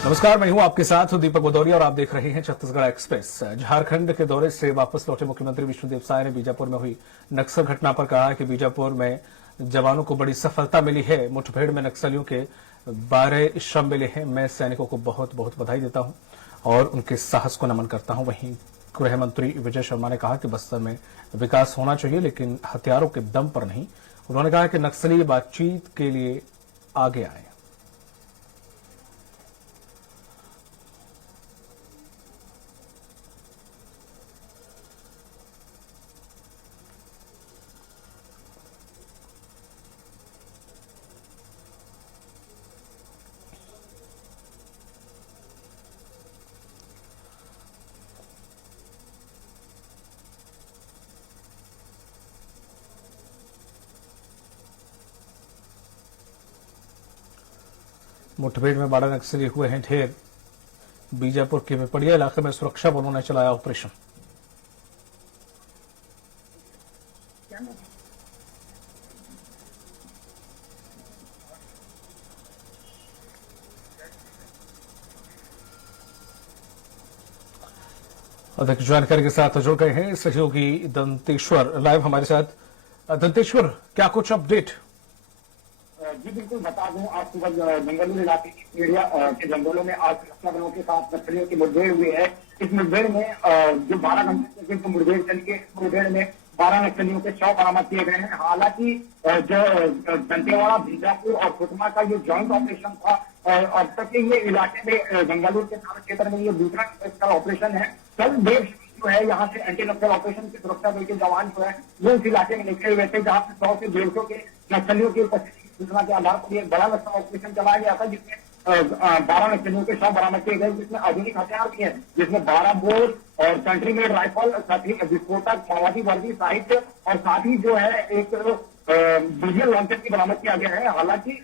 नमस्कार, मैं हूं आपके साथ दीपक भदौरिया और आप देख रहे हैं छत्तीसगढ़ एक्सप्रेस। झारखंड के दौरे से वापस लौटे मुख्यमंत्री विष्णुदेव साय ने बीजापुर में हुई नक्सल घटना पर कहा कि बीजापुर में जवानों को बड़ी सफलता मिली है। मुठभेड़ में नक्सलियों के 12 शव मिले हैं। मैं सैनिकों को बहुत बहुत बधाई देता हूं और उनके साहस को नमन करता हूं। वहीं गृह मंत्री विजय शर्मा ने कहा कि बस्तर में विकास होना चाहिए, लेकिन हथियारों के दम पर नहीं। उन्होंने कहा कि नक्सली बातचीत के लिए आगे आए। मुठभेड़ में 12 नक्सली हुए हैं ढेर। बीजापुर के पिपड़िया इलाके में सुरक्षा बलों ने चलाया ऑपरेशन। अधिक जानकारी के साथ जुड़ गए हैं सहयोगी दंतेश्वर लाइव हमारे साथ। दंतेश्वर, क्या कुछ अपडेट? जी बिल्कुल बता दूं, आज सुबह बेंगलुरु इलाके की पीड़िया के जंगलों में आज सुरक्षा बलों के साथ नक्सलियों की मुठभेड़ हुई है। इस मुठभेड़ में जो 12 घंटे से मुठभेड़ चली है, इस मुठभेड़ में 12 नक्सलियों के शव बरामद किए गए हैं। हालांकि जो दंतेवाड़ा, बीजापुर और सुकमा का ये ज्वाइंट ऑपरेशन था और अब तक ये इलाके में बेंगलुरु के थाना क्षेत्र में ये दूसरा नक्सल ऑपरेशन है। कल देर जो है यहाँ से एंटी नक्सल ऑपरेशन की सुरक्षा बल के जवान जो है वो उस इलाके में निकले हुए थे, जहाँ से 100 से 150 के नक्सलियों की उपस्थिति सूचना के आधार पर एक बड़ा नक्सल ऑपरेशन चलाया गया था, जिसमें 12 नक्सलियों के शव बरामद किए गए, जिसमें आधुनिक हथियार भी है, जिसमें 12 बोर और सेंट्री मेड राइफल, साथ ही विस्फोटक, माओवादी वर्दी साहित्य और साथ ही जो है एक डीजल लॉन्चर की बरामद किया गया है। हालांकि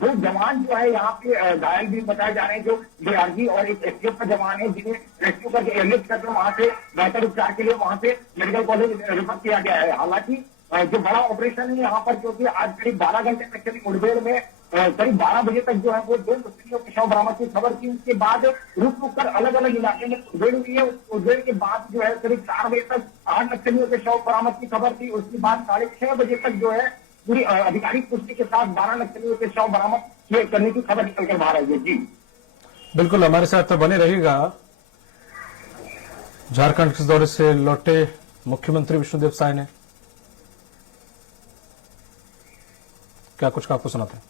2 जवान जो है यहाँ पे घायल भी बताए जा रहे हैं, जो डीआरजी और एक एसटीएफ का जवान है, जिन्हें रेस्क्यू करके एयरलिफ्ट करके वहां से बेहतर उपचार के लिए वहां से मेडिकल कॉलेज रेफर किया गया है। हालांकि जो बड़ा ऑपरेशन है यहाँ पर, क्योंकि आज करीब 12 घंटे तक चली मुठभेड़ में करीब 12 बजे तक जो है वो 2 नक्सलियों के शव बरामद की खबर थी। उसके बाद रुक रुक कर अलग अलग इलाके में मुठभेड़ हुई है। उस मुठभेड़ के बाद जो है करीब 4 बजे तक 8 नक्सलियों के शव बरामद की खबर थी। उसके बाद 6:30 बजे तक जो है पूरी आधिकारिक पुष्टि के साथ 12 नक्सलियों के शव बरामद करने की खबर निकल कर बाहर आई है। जी बिल्कुल, हमारे साथ बने रहिएगा। झारखंड के दौरे से लौटे मुख्यमंत्री विष्णुदेव साय ने क्या कुछ आपको सुनाते हैं?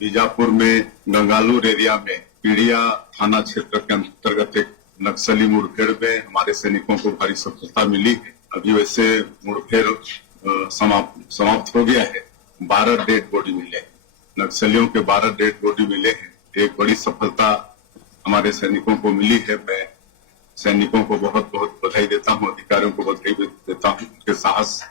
बीजापुर में गंगालूर एरिया में पीड़िया थाना क्षेत्र के अंतर्गत एक नक्सली मुठभेड़ में हमारे सैनिकों को भारी सफलता मिली है। अभी वैसे मुठभेड़ समाप्त हो गया है। 12 डेड बॉडी मिले, नक्सलियों के 12 डेड बॉडी मिले हैं। एक बड़ी सफलता हमारे सैनिकों को मिली है। मैं सैनिकों को बहुत बहुत बधाई देता हूं, अधिकारियों को बधाई देता हूं, उनके साहस।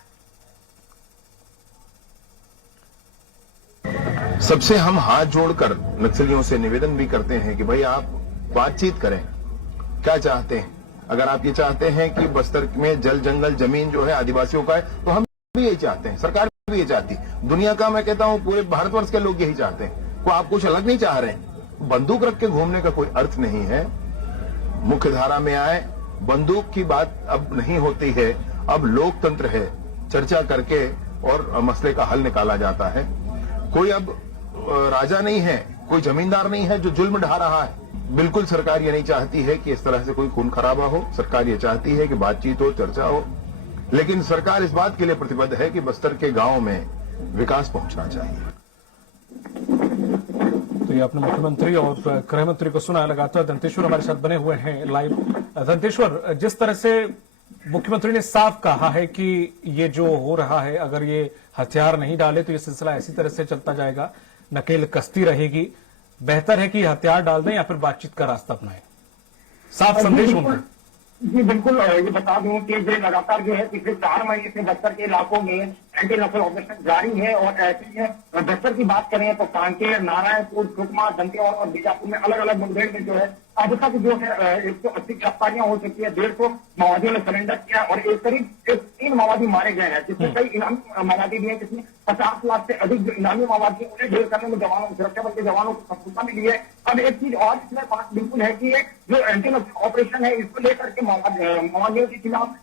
सबसे हम हाथ जोड़कर नक्सलियों से निवेदन भी करते हैं कि भाई आप बातचीत करें, क्या चाहते हैं। अगर आप ये चाहते हैं कि बस्तर में जल जंगल जमीन जो है आदिवासियों का है, तो हम भी यही चाहते हैं, सरकार भी ये चाहती, दुनिया का मैं कहता हूं पूरे भारतवर्ष के लोग यही चाहते हैं। को आप कुछ अलग नहीं चाह रहे हैं। बंदूक रख के घूमने का कोई अर्थ नहीं है। मुख्य धारा में आए, बंदूक की बात अब नहीं होती है। अब लोकतंत्र है, चर्चा करके और मसले का हल निकाला जाता है। कोई अब राजा नहीं है, कोई जमींदार नहीं है जो जुल्म ढा रहा है। बिल्कुल सरकार ये नहीं चाहती है कि इस तरह से कोई खून खराबा हो। सरकार ये चाहती है कि बातचीत हो, चर्चा हो। लेकिन सरकार इस बात के लिए प्रतिबद्ध है कि बस्तर के गांव में विकास पहुंचना चाहिए। तो ये अपने मुख्यमंत्री और गृह मंत्री को सुना। लगातार दंतेश्वर हमारे साथ बने हुए हैं लाइव। दंतेश्वर, जिस तरह से मुख्यमंत्री ने साफ कहा है कि ये जो हो रहा है, अगर ये हथियार नहीं डाले तो ये सिलसिला इसी तरह से चलता जाएगा, नकेल कसती रहेगी, बेहतर है कि हथियार डाल दें या फिर बातचीत का रास्ता अपनाएं। साफ संदेश उनका। जी बिल्कुल, ये बता दूं कि जो लगातार जो है पिछले 4 महीने से बस्तर के इलाकों में एंटी नक्सल ऑपरेशन जारी है। और ऐसे में बस्तर की बात करें तो कांकेर, नारायणपुर, सुकमा, दंतेवाड़ा और बीजापुर में अलग अलग मुठभेड़ में जो है अब तक जो है 180 गिरफ्तारियां हो चुकी है। 150 माओवादियों ने सरेंडर किया और एक करीब 3 माओवादी मारे गए हैं, जिसमें कई इनामी माओवादी भी है, जिसमें 50 लाख से अधिक जो इनामी माओवादी उन्हें ढेर करने में जवानों सुरक्षा बल के जवानों को सफलता मिली है। अब एक चीज और इसमें बात बिल्कुल है कि जो एंटी नक्सल ऑपरेशन है इसको लेकर के माओवादियों के खिलाफ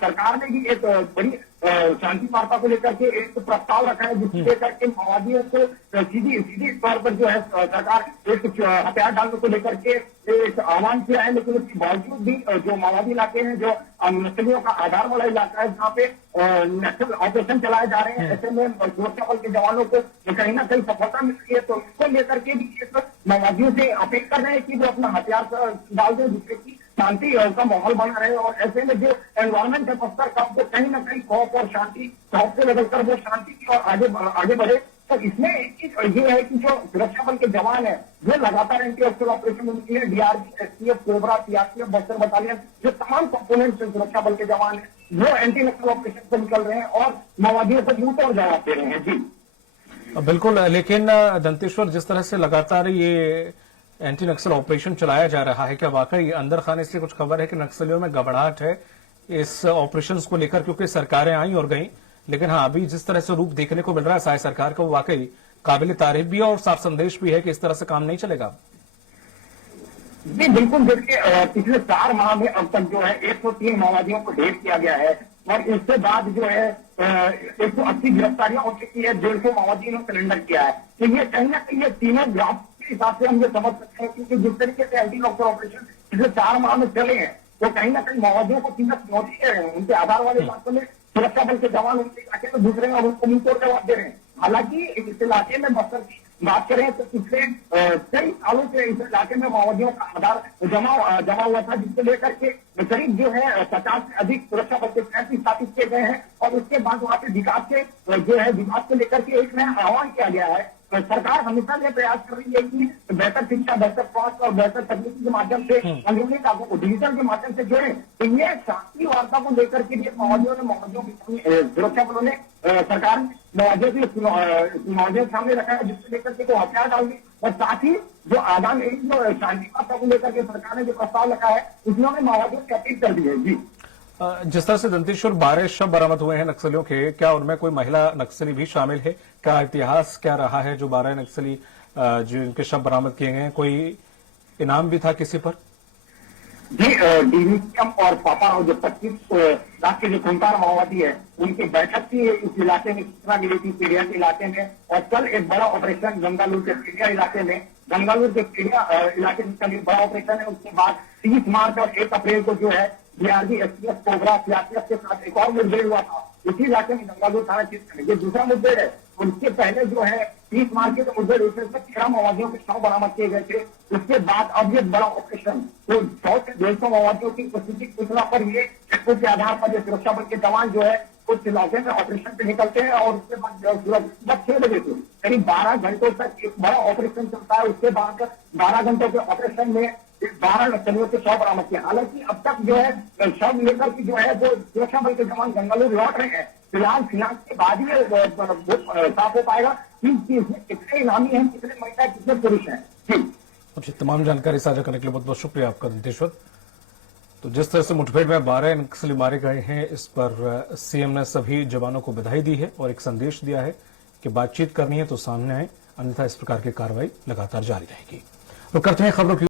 सरकार ने भी एक बड़ी शांति वार्ता को लेकर के एक प्रस्ताव रखा है, जिसको लेकर के माओवादियों को सीधी तौर पर जो है सरकार एक हथियार डालने को लेकर के एक आह्वान किया है। लेकिन उसके बावजूद भी जो माओवादी इलाके हैं, जो नक्सलियों का आधार वाला इलाका है, जहाँ पे नक्सल ऑपरेशन चलाए जा रहे हैं, ऐसे में सुरक्षा बल के जवानों को कहीं ना कहीं सफलता मिल रही है। तो इसको लेकर के भी माओवादियों से अपील कर रहे हैं कि वो अपना हथियार डाल दें, जिससे कि शांति का माहौल बना रहे। और ऐसे में जो एनवायरमेंट है बस्तर का, वो कहीं ना कहीं खौफ और शांति, खौफ से बदलकर वो शांति की और आगे बढ़े। तो इसमें एक चीज ये है कि जो सुरक्षा बल के जवान है वो लगातार एंटी नक्सल ऑपरेशन में निकले, DRG, STF, cobra, CRPF, Bastar battalion, जो तमाम कंपोनेंट सुरक्षा बल के जवान है वो एंटी नक्सल ऑपरेशन से निकल रहे हैं और माओवादियों को मुंह तोड़ जवाब दे रहे हैं। जी बिल्कुल, लेकिन दंतेश्वर, जिस तरह से लगातार ये एंटी नक्सल ऑपरेशन चलाया जा रहा है, क्या वाकई अंदर खाने से कुछ खबर है कि नक्सलियों में घबराहट है इस ऑपरेशन को लेकर? क्योंकि सरकारें आई और गई, लेकिन हाँ, अभी जिस तरह से रूप देखने को मिल रहा है शायद सरकार को, वाकई काबिल तारीफ भी है और साफ संदेश भी है कि इस तरह से काम नहीं चलेगा। जी बिल्कुल, देखिए पिछले 4 माह में अब तक जो है 103 माओवादियों को ढेर किया गया है और इसके बाद जो है 180 गिरफ्तारियां हो चुकी है, 150 माओवादियों ने सरेंडर किया है। तो ये कहीं ना कहीं ये तीनों ग्राफ के हिसाब से हम ये समझ सकते हैं, क्योंकि जिस तरीके से एंटी नक्सल ऑपरेशन पिछले 4 माह में चले हैं, तो कहीं ना कहीं माओवादियों को सीधा चुनौती दे रहे हैं। उनके आधार वाले इलाकों में सुरक्षा बल के जवान उनके इलाके में घुस रहे हैं और उनको मुंह तोड़ जवाब दे रहे हैं। हालांकि इस इलाके में बस्तर की बात करें तो पिछले कई सालों से इस इलाके में माओवादियों का आधार जमा हुआ था, जिसको लेकर के करीब जो है 50 से अधिक सुरक्षा बल के कैंप स्थापित किए गए हैं। और उसके बाद वहां पे विकास के जो है विकास को लेकर के एक नया आह्वान किया गया है। सरकार हमेशा ये प्रयास कर रही है कि बेहतर शिक्षा, बेहतर स्वास्थ्य और बेहतर तकनीकी के माध्यम से अंदरूनी इलाकों को डिजिटल के माध्यम से जोड़े। तो ये शांति वार्ता को लेकर के लिए माओवादियों की सुरक्षा बलों ने सरकार ने माओवादियों के सामने रखा है, जिसको लेकर के वो हथियार डालने और साथ ही जो आगामी जो शांति वार्ता को लेकर के सरकार ने जो प्रस्ताव रखा है उसमें उन्होंने माओवादियों की अपील कर दी है। जी जिस तरह से दंतेश्वर 12 शव बरामद हुए हैं नक्सलियों के, क्या उनमें कोई महिला नक्सली भी शामिल है? क्या इतिहास क्या रहा है जो 12 नक्सली जिनके शव बरामद किए गए हैं? कोई इनाम भी था किसी पर? जी डीवीएम और पापा और जो 25 लाख के जो खूंखार माओवादी है उनकी बैठक की इस इलाके में सूचना मिली थी पीड़िया के इलाके में। और कल एक बड़ा ऑपरेशन गंगालूर के पीड़िया इलाके में, गंगालूर के पीड़िया इलाके में बड़ा ऑपरेशन है। उसके बाद 30 मार्च और 1 अप्रैल को जो है डीआरजी, एसटीएफ, कोबरा, सीआरपीएफ के साथ एक और मुठभेड़ हुआ था इसी इलाके में गंगालूर थाना क्षेत्र में। ये दूसरा मुठभेड़ है। उसके पहले जो है 30 मार्च के मुठभेड़ उसमें 13 माओवादियों के शव बरामद किए गए थे। उसके बाद अब ये बड़ा ऑपरेशन, तो 100 से 150 माओवादियों की उपस्थिति सूचना पर ये चेकपोस्ट के आधार पर जो सुरक्षा बल के जवान जो है उस इलाके में ऑपरेशन पे निकलते हैं और उसके बाद सुबह 6 बजे से करीब 12 घंटों तक एक बड़ा ऑपरेशन चलता है। उसके बाद 12 घंटों के ऑपरेशन में 12 नक्सलियों के शव बरामद किए। हालांकि अब तक जो है शव लेकर के जो है वो सुरक्षा बल के जवान गंगालूर लौट रहे हैं। फिलहाल के बाद ही साफ हो पाएगा कि इसमें कितने इनामी हैं, कितने महिला, कितने पुरुष हैं। जी, तमाम जानकारी साझा करने के लिए बहुत बहुत शुक्रिया आपका दंतेश्वर। तो जिस तरह से मुठभेड़ में 12 नक्सली मारे गए हैं, इस पर सीएम ने सभी जवानों को बधाई दी है और एक संदेश दिया है कि बातचीत करनी है तो सामने आए, अन्यथा इस प्रकार की कार्रवाई लगातार जारी रहेगी। तो करते हैं खबरों की